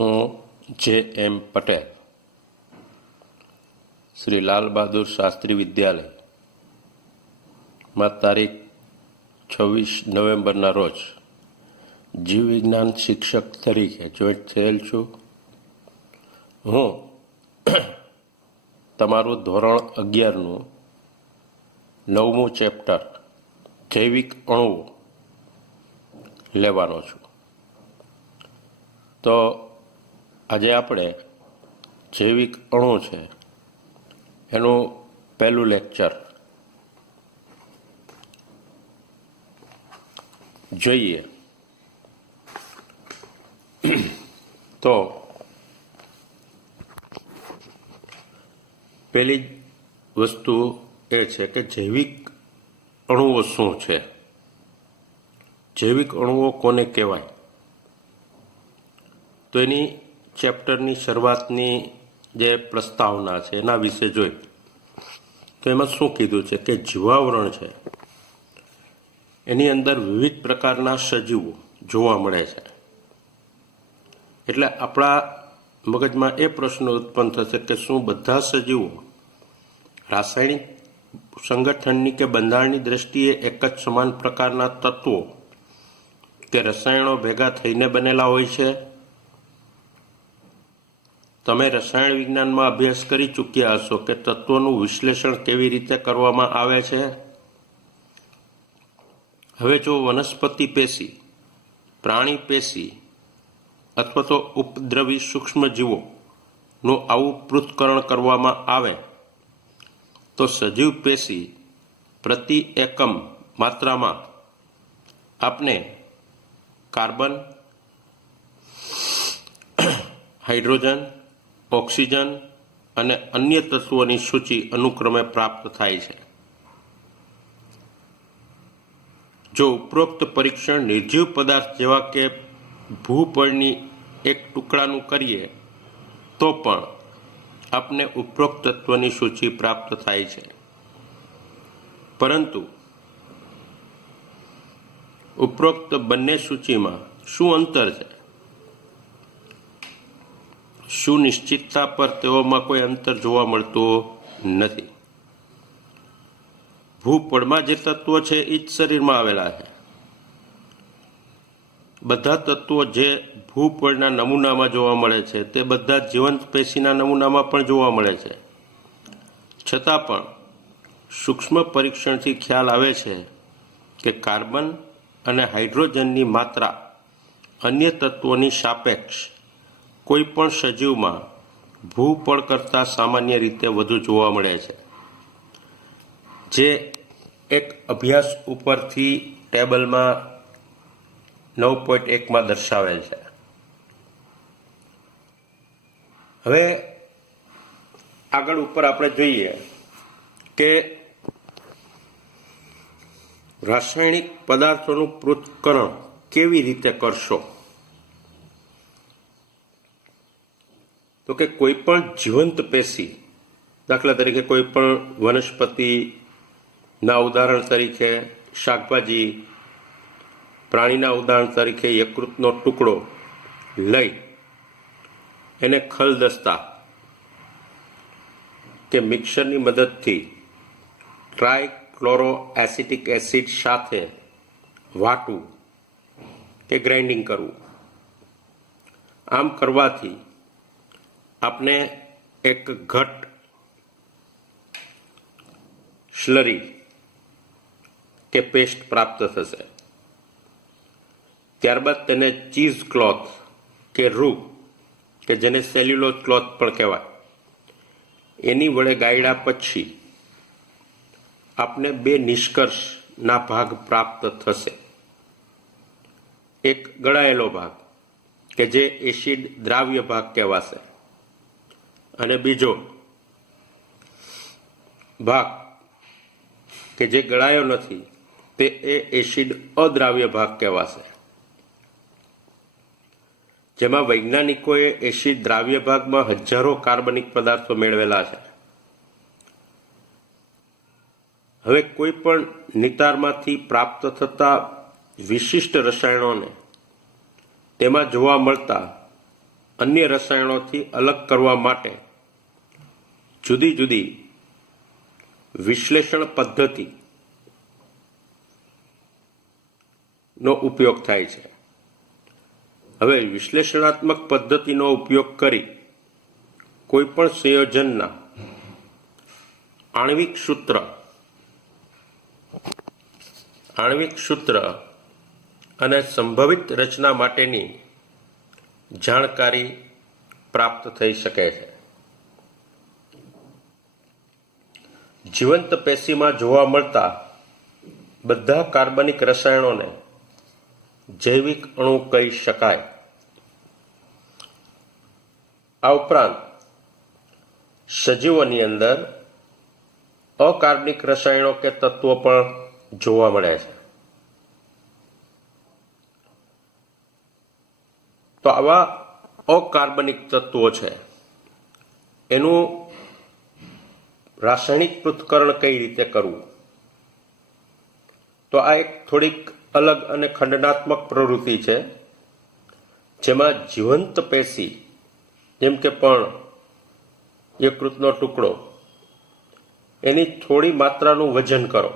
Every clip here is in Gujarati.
હું જે.એમ. પટેલ, શ્રી લાલ બહાદુર શાસ્ત્રી વિદ્યાલયમાં તારીખ 26 નવેમ્બરના રોજ જીવ વિજ્ઞાન શિક્ષક તરીકે જોઈન્ટ થયેલ છું. હું તમારું ધોરણ 11નું 9મું ચેપ્ટર જૈવિક અણુઓ લેવાનો છું. તો આજે આપણે જૈવિક અણુ છે એનું પહેલું લેક્ચર જોઈએ. તો પહેલી વસ્તુ એ છે કે જૈવિક અણુઓ શું છે, જૈવિક અણુઓ કોને કહેવાય. તો એની ચેપ્ટરની શરૂઆતની જે પ્રસ્તાવના છે એના વિશે જોઈ તો એમાં શું કીધું છે કે જીવાવરણ છે એની અંદર વિવિધ પ્રકારના સજીવો જોવા મળે છે. એટલે આપણા મગજમાં એ પ્રશ્ન ઉત્પન્ન થશે કે શું બધા સજીવો રાસાયણિક સંગઠનની કે બંધારણની દ્રષ્ટિએ એક જ સમાન પ્રકારના તત્વો કે રસાયણો ભેગા થઈને બનેલા હોય છે. તમે રસાયણ વિજ્ઞાનમાં અભ્યાસ કરી ચૂક્યા હશો કે તત્વોનું વિશ્લેષણ કેવી રીતે કરવામાં આવે છે. હવે જો વનસ્પતિ પેશી, પ્રાણી પેશી અથવા તો ઉપદ્રવી સૂક્ષ્મજીવોનું આવું પૃથ્થકરણ કરવામાં આવે તો સજીવ પેશી પ્રતિ એકમ માત્રામાં આપને કાર્બન, હાઇડ્રોજન, ઓક્સિજન અને અન્ય તત્વોની સૂચિ અનુક્રમે પ્રાપ્ત થાય છે. જો ઉપરોક્ત પરીક્ષણ નિર્જીવ પદાર્થ જેવા કે ભૂપળની એક ટુકડાનું કરીએ તો પણ આપને ઉપરોક્ત તત્વની સૂચિ પ્રાપ્ત થાય છે. પરંતુ ઉપરોક્ત બંને સૂચિમાં શું અંતર છે? સુનિશ્ચિતતા પર તેઓમાં કોઈ અંતર જોવા મળતું નથી. ભૂપળમાં જે તત્વો છે એ જ શરીરમાં આવેલા છે. બધા તત્વો જે ભૂપળના નમૂનામાં જોવા મળે છે તે બધા જીવંત પેશીના નમૂનામાં પણ જોવા મળે છે. છતાં પણ સૂક્ષ્મ પરીક્ષણથી ખ્યાલ આવે છે કે કાર્બન અને હાઇડ્રોજનની માત્રા અન્ય તત્વોની સાપેક્ષ કોઈ પણ સજીવમાં ભૂપળ કરતાં સામાન્ય રીતે વધુ જોવા મળે છે. જે એક અભ્યાસ ઉપરથી ટેબલમાં 9.1માં દર્શાવેલ છે. હવે આગળ ઉપર આપણે જોઈએ કે રાસાયણિક પદાર્થોનું પૃથ્થકરણ કેવી રીતે કરશો. તો કે કોઈ પણ જીવંત પેશી, દાખલા તરીકે કોઈ પણ વનસ્પતિના ઉદાહરણ તરીકે શાકભાજી, પ્રાણીના ઉદાહરણ તરીકે યકૃતનો ટુકડો લઈ એને ખલદસ્તા કે મિક્સરની મદદથી ટ્રાયક્લોરો એસિટિક એસિડ સાથે વાટવું કે ગ્રાઇન્ડિંગ કરવું. આમ કરવાથી આપને એક ઘટ સ્લરી કે પેસ્ટ પ્રાપ્ત થશે. ત્યારબાદ તેને ચીઝ ક્લોથ કે રૂ કે જેને સેલ્યુલોઝ ક્લોથ પણ કહેવાય એની વડે ગાળ્યા પછી આપને બે નિષ્કર્ષના ભાગ પ્રાપ્ત થશે. એક ગળાયેલો ભાગ કે જે એસિડ દ્રાવ્ય ભાગ કહેવાશે અને બીજો ભાગ કે જે ગળાયો નથી તે એ એસિડ અદ્રાવ્ય ભાગ કહેવાશે. જેમાં વૈજ્ઞાનિકોએ એસિડ દ્રાવ્ય ભાગમાં હજારો કાર્બનિક પદાર્થો મેળવેલા છે. હવે કોઈ પણ નિતારમાંથી પ્રાપ્ત થતા વિશિષ્ટ રસાયણોને તેમાં જોવા મળતા અન્ય રસાયણોથી અલગ કરવા માટે જુદી જુદી વિશ્લેષણ પદ્ધતિનો ઉપયોગ થાય છે. હવે વિશ્લેષણાત્મક પદ્ધતિનો ઉપયોગ કરી કોઈ પણ સંયોજનના આણ્વિક સૂત્ર અને સંભવિત રચના માટેની જાણકારી પ્રાપ્ત થઈ શકે છે. જીવંત પેશીમાં જોવા મળતા બધા કાર્બનિક રસાયણોને જૈવિક અણુ કહી શકાય. આ ઉપરાંત સજીવોની અંદર અકાર્બનિક રસાયણો કે તત્વો પણ જોવા મળે છે. તો આવા અકાર્બનિક તત્વો છે એનું રાસાયણિક પૃથ્થકરણ કઈ રીતે કરવું, તો આ એક થોડીક અલગ અને ખંડનાત્મક પ્રવૃત્તિ છે, જેમાં જીવંત પેશી જેમ કે પણ યકૃતનો ટુકડો એની થોડી માત્રાનું વજન કરો,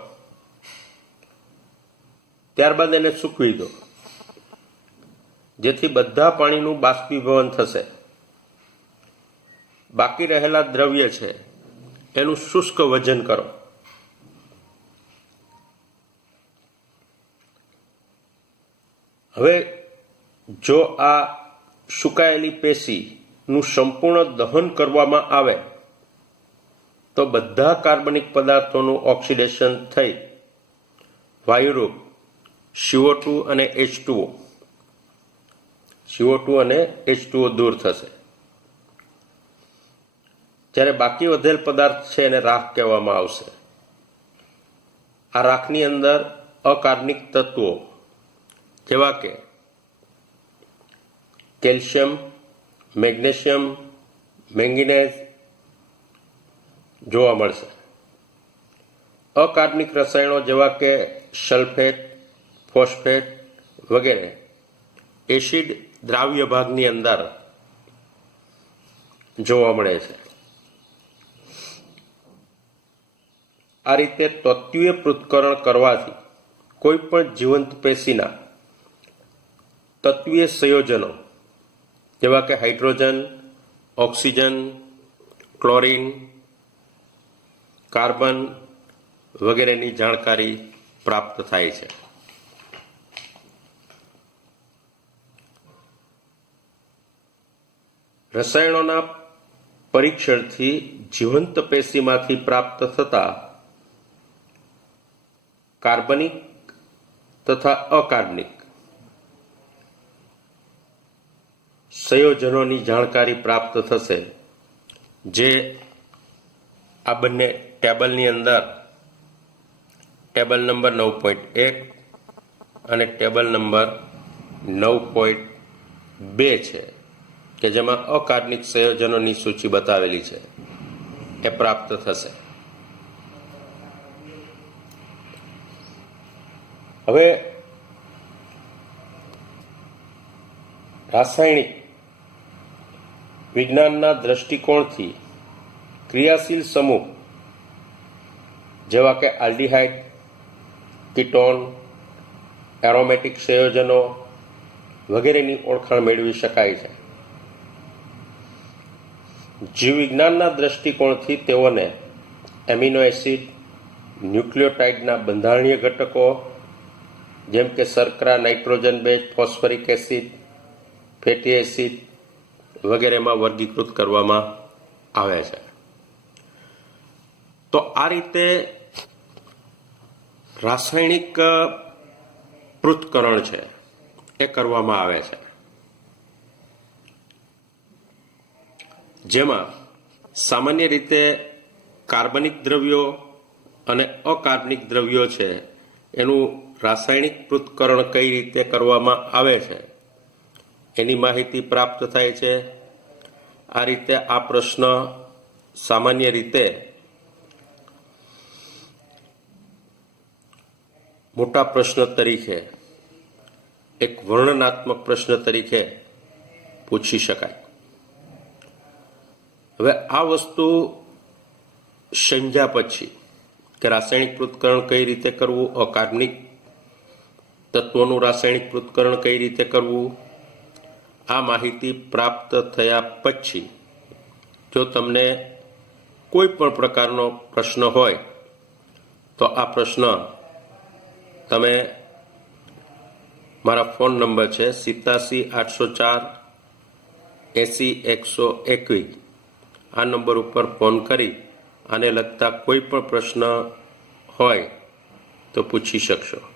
ત્યારબાદ એને સૂકવી દો, જેથી બધા પાણીનું બાષ્પીભવન થશે. બાકી રહેલા દ્રવ્ય છે એનું શુષ્ક વજન કરો. હવે જો આ સુકાયેલી પેશીનું સંપૂર્ણ દહન કરવામાં આવે તો બધા કાર્બનિક પદાર્થોનું ઓક્સિડેશન થઈ વાયુરૂપ CO2 અને H2O દૂર થશે. જ્યારે બાકી વધેલ પદાર્થ છે એને રાખ કહેવામાં આવશે. આ રાખની અંદર અકાર્બનિક તત્વો જેવા કે કેલ્શિયમ, મેગ્નેશિયમ, મેંગેનીઝ જોવા મળશે. અકાર્બનિક રસાયણો જેવા કે સલ્ફેટ, ફોસ્ફેટ વગેરે એસિડ દ્રાવ્ય ભાગની અંદર જોવા મળે છે. આ રીતે તત્વીય પૃથ્થકરણ કરવાથી કોઈ પણ જીવંત પેશીના તત્વીય સંયોજનો જેવા કે હાઇડ્રોજન, ઓક્સિજન, ક્લોરીન, કાર્બન વગેરેની જાણકારી પ્રાપ્ત થાય છે. રસાયણોના પરીક્ષણથી જીવંત પેશીમાંથી પ્રાપ્ત થતા કાર્બનિક તથા અકાર્બનિક સંયોજનોની જાણકારી પ્રાપ્ત થશે, જે આ બંને ટેબલની અંદર ટેબલ નંબર 9.1 અને ટેબલ નંબર 9.2 છે કે જેમાં અકાર્બનિક સંયોજનોની સૂચિ બતાવેલી છે એ પ્રાપ્ત થશે. હવે રાસાયણિક વિજ્ઞાનના દ્રષ્ટિકોણથી ક્રિયાશીલ સમૂહ જેવા કે આલ્ડીહાઇડ, કીટોન, એરોમેટિક સંયોજનો વગેરેની ઓળખાણ મેળવી શકાય છે. જીવવિજ્ઞાનના દ્રષ્ટિકોણથી તેઓને એમિનો એસિડ, ન્યુક્લિયોટાઇડના બંધારણીય ઘટકો જેમ કે શર્કરા, nitrogen base, phosphoric acid, fatty acid વગેરેમાં વર્ગીકૃત કરવામાં આવે છે. તો આ રીતે રાસાયણિક પૃથ્થકરણ છે એ કરવામાં આવે છે, જેમાં સામાન્ય રીતે કાર્બનિક દ્રવ્યો અને અકાર્બનિક દ્રવ્યો છે એનું રાસાયણિક પૃથ્થકરણ કઈ રીતે કરવામાં આવે છે એની માહિતી પ્રાપ્ત થાય છે. આ રીતે આ પ્રશ્ન સામાન્ય રીતે મોટા પ્રશ્ન તરીકે એક વર્ણનાત્મક પ્રશ્ન તરીકે પૂછી શકાય. હવે આ વસ્તુ સમજ્યા પછી કે રાસાયણિક પૃથ્થકરણ કઈ રીતે કરવું, અકાર્બનિક તત્વોનું રાસાયણિક પૃથ્થકરણ કઈ રીતે કરવું, આ માહિતી પ્રાપ્ત થયા પછી જો તમને કોઈ પણ પ્રકારનો પ્રશ્ન હોય તો આ પ્રશ્ન તમે મારા ફોન નંબર છે 87 804 80 121 આ નંબર ઉપર ફોન કરી આને લગતા કોઈ પણ પ્રશ્ન હોય તો પૂછી શકશો.